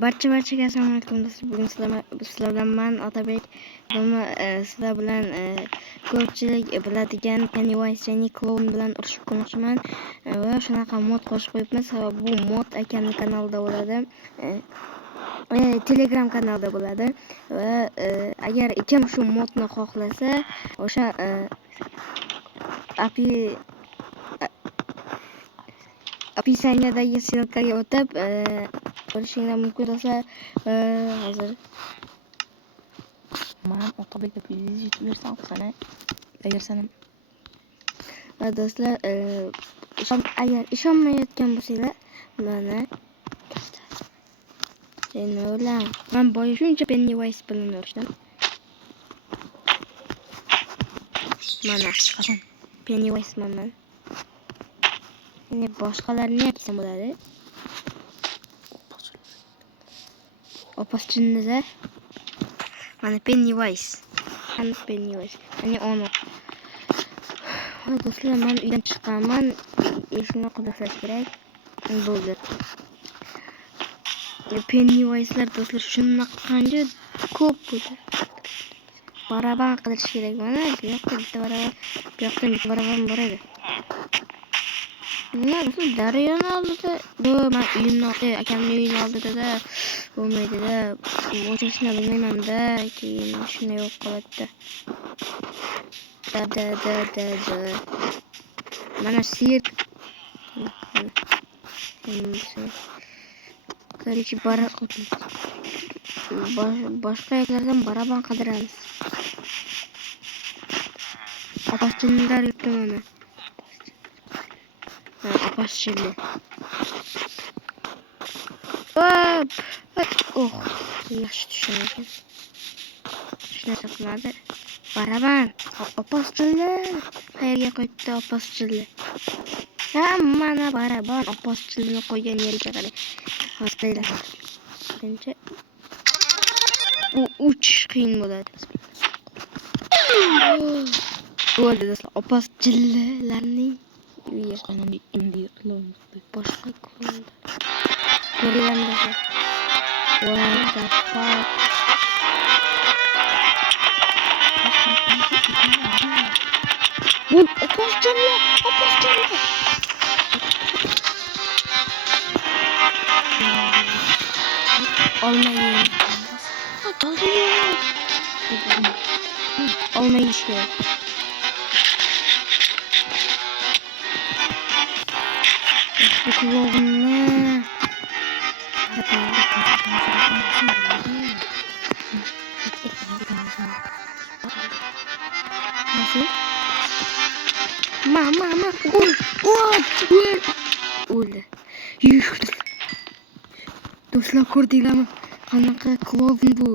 Barchaga assalomu alaykum do'stlar. Bugun sizlar bilan men Otabek sizlar bilan ko'pchilik biladigan Pennywise ya'ni klon bilan urushib ko'rmoqchiman va shunaqa mod qo'shib qo'yibmiz. Bu mod akamning kanalida bo'ladi. Telegram kanalida bo'ladi va agar kim shu modni xohlasa o'sha описаниедagi ссылкаga o'tib ko'rishingiz mumkin do'stlar. Hozir men Otabek deb yutib bersam sana bersanam do'stlar, agar ishonmayotgan bo'lsanglar mana men boya shuncha Pennywise bilan urushdim. Mana qachon Pennywise man. Yine boshqalarni yaksan bo'ladi. Opaschinnida mana Pennywise. Ya'ni onu. Do'stlar, men uydan chiqqanman. Eshikni qulflash kerak. Bo'ldi. Pennywise'lar do'stlar shunaqancha ko'p bo'ldi. Baraban qilish kerak mana. Bu yoqda bitta baraban, bu yoqda bitta baraban bor edi. Nasıl daryoni oldida, men uyimni akamning uyini oldida bo'lmaydi-da. O'chashni bilmayman-da, keyin shunday bo'lib qoladi. Da. Mana sirk. Короче, boshqa yerlardan baraban qidiramiz. Opaschilar yuribdi mana. Opaschilar. Oh, yaxshi tushundim. Shuna qilmadi. Baraban, opaschilar. Qayerga qo'yibdi opaschilar? Mana baraban opaschilarni qo'ygan yerga qarang. Hostaylar. Birinchi u uch qiyin bo'ladi. Bo'ldi do'stlar, opaschilarning endi klon boshqa klonlar. Ko'ryapsizlar. What the fuck? Bu opaschilar. Olmayın işte. Bu kulağına. Nasıl? Mama. Öldü. Yuh. Do'stlar, ko'rdinglarmi? Qanaqa klovn bu?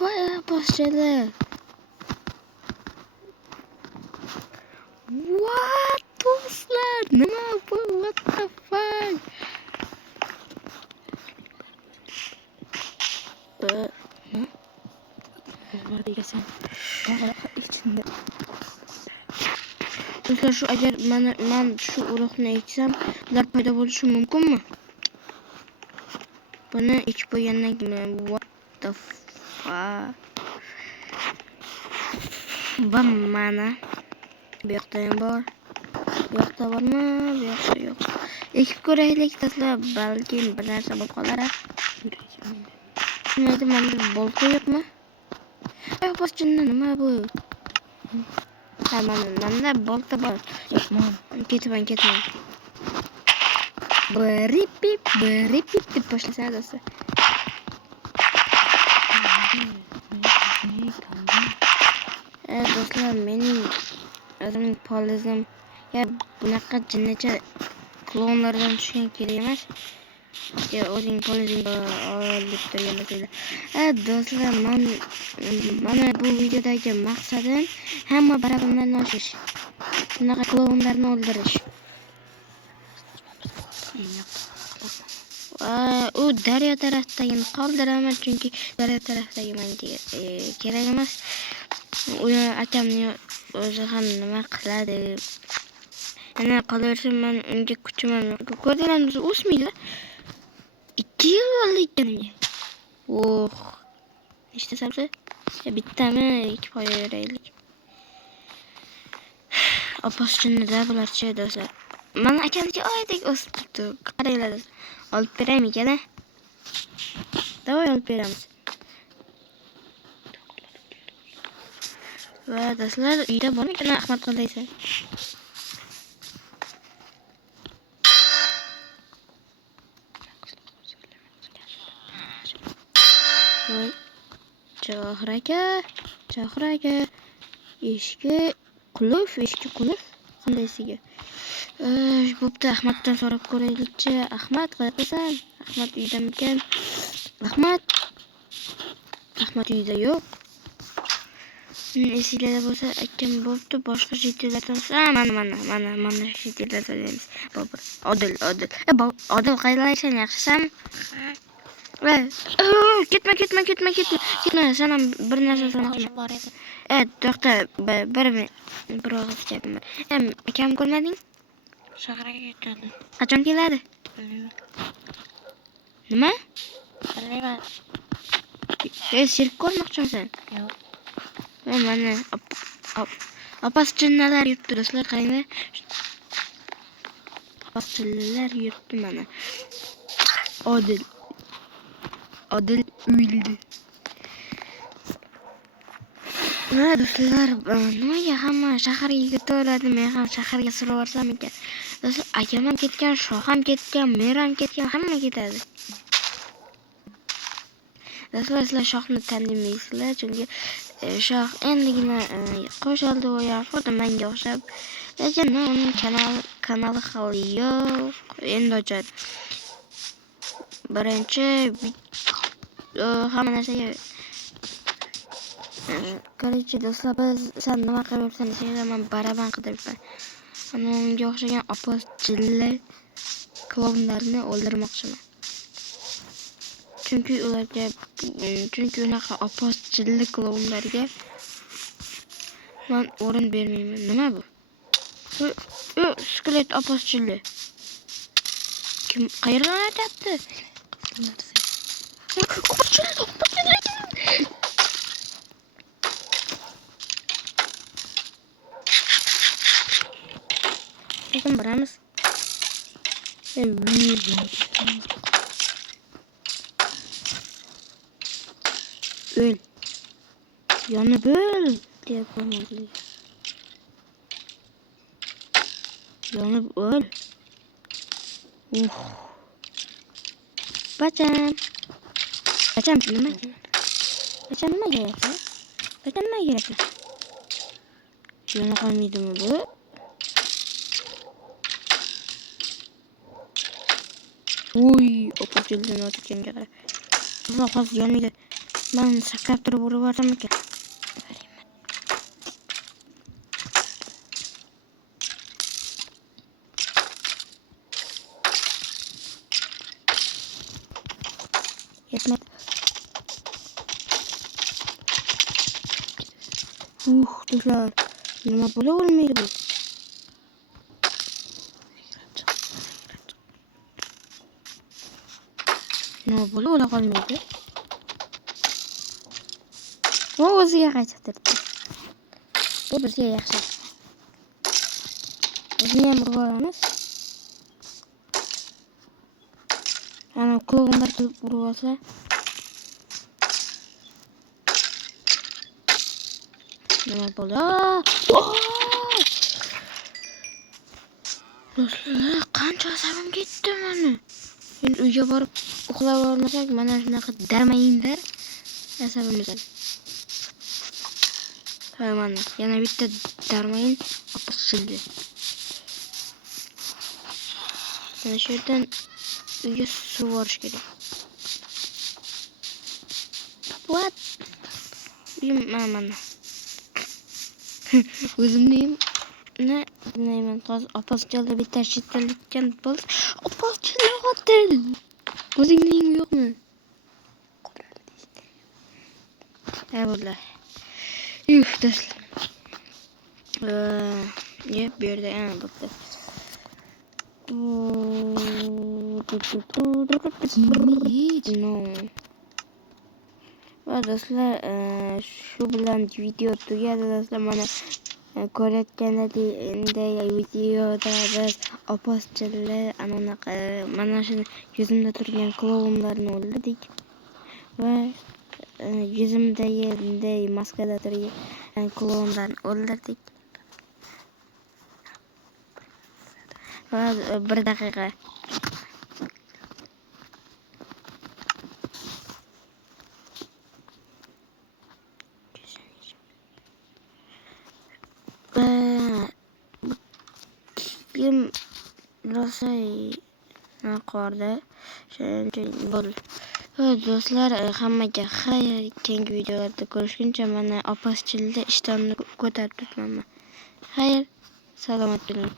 Voy, boshchilar. What do'stlar? Nima bu? What the fuck? var degasan. İçinde. Do'stlar, shu agar men shu urug'ni eksam, ular paydo bo'lishi mumkinmi? Buni ichib qo'ygandan keyin what the fuck? Va mana bu yoqda ham bor. Bu yoqda bormi? Bu yoqda yo'q. Ekib ko'raylik do'stlar, balki bir narsa bo'lib qolar. Nima edi, menda bolta yo'qmi? Boshchinnda nima bu? Manda bolta bor. Ketaman. Birip deb boshlasana do'stlar. Do'stlar, mening o'zimning polizim bunaqa jinnicha klonlardan tushgan kerak emas. O'zing polizingni olib turgan bo'lsanglar. Do'stlar, mana bu videodagi maqsadim hamma barabanlarni oshish. Bunaqa klonlarni o'ldirish. U daryo tarafdagini qoldiraman, chunki daryo tarafdagi menga kerak emas. U akamning o'zi ham nima qiladi? Ana qolaversa men unga kuchim yo'q. Ko'rdilarmi, o'smaydi. 2 yil bo'ldi ekaniga. Nechta sabzi? Bittami, 2 qo'yaveraylik. Opaschinnida bularchi do'stlar. Mana akamga oydek o'sib turibdi. Qaranglar. Olib beraymi ekan? Davay olib beramiz. Va do'stlar, uyda bormi ekan Ahmad qandaysa? Voy. Javohir aka. Eshikka qulf. Qandaysiga? Bo'pti, Ahmaddan so'rab ko'raylikchi. Ahmad, qayerdasan? Ahmad uydamikan? Ahmad uyda yo'q. Esinglarda bo'lsa, akam bo'pti, boshqa chetlardan mana chetlardan so'raymiz. Bobur. Odil. Odil qayerdasan, yaxshisanmi? Ketma. Sen ham bir narsa so'ramoqchiman. Bor edi. To'xta, bir og'iz gapim bor. Akam ko'rmading? Shaharga ketdi. Qachon keladi? Nima? Bilmayman. Sirk ko'rmoqchimisan? Yo'q. Mana opas chinnalar yuribdi do'stlar, qaranglar. Opas chinnalar yuribdi mana. Odil uyildi. Mana do'stlar, nimaga hamma shaharga ketaveradi? Men ham shaharga suraversam ekan. Do'stlar, akam ham ketgan, shoh ham ketgan, mer ham ketgan, hamma ketadi. Do'stlar, sizlar shohni tanimaysizlar, chunki shoh endigina qo'shildi u xuddi menga o'xshab. Lekin uning kanali hali yo'q. Endi ochadi. Birinchi hamma narsaga Короче, do'stlar, sen nima qilyapsan desanglar, men baraban qidiribman. Ana unga o'xshagan opos jilla klonlarni o'ldirmoqchiman. Chunki unaqa opos jilla klonlarga men o'rin bermayman. Nima bu? Skelet opos jilla. Kim qayerdan aytayapti? Opos jilla. Lekin boramiz. Öl. Yonib öl deb qo'ymadim. Yonib öl. Bacham nima? Bacham nima kerak? Yana qolmaydimi bu? Opachildan o'tganga qara. Uzoq hozir yonmaydi. Men sakrab turib urib yuborsam ekan. Yetmedi. Do'stlar. Nima bo'lavermaydi bu? Nima bo'la qolmaydi? Bu o'ziga qaytardi. Bu bizga yaxshi. Bizni ham urib olamiz. Ana klonlar kelib urib olsa. Nima bo'ldi? Do'stlar, qancha asabim ketdi mana. Endi uyga borib uxlab olmasak, mana shunaqa darmayinlar asabimizdan. Mana yana bitta darmayin opashildi. Mana shu yerdan uyga suv borish kerak. What? Mana. O'zimning bilmayman, hozir opasjalda bitta chetdan bo'l. Opasjal hotel. O'zingning yo'qmi? Bo'ldi. Do'stlar. Bu yerda bo'pti. No. Va do'stlar, shu bilan video tugadi do'stlar. Mana ko'rayotganlarinday videoda biz opposchillar anaqa mana shu yuzimda turgan klonlarni o'ldirdik va yuzimdagi bunday maskada turgan klonlarni o'ldirdik. Va 1 daqiqa. Kim rosa qorda shuning bo'ldi. Do'stlar, hammaga xayr. Keyingi videolarda ko'rishguncha mana opposchilda ishtonni ko'tarib turibman. Xayr, salomat bo'ling.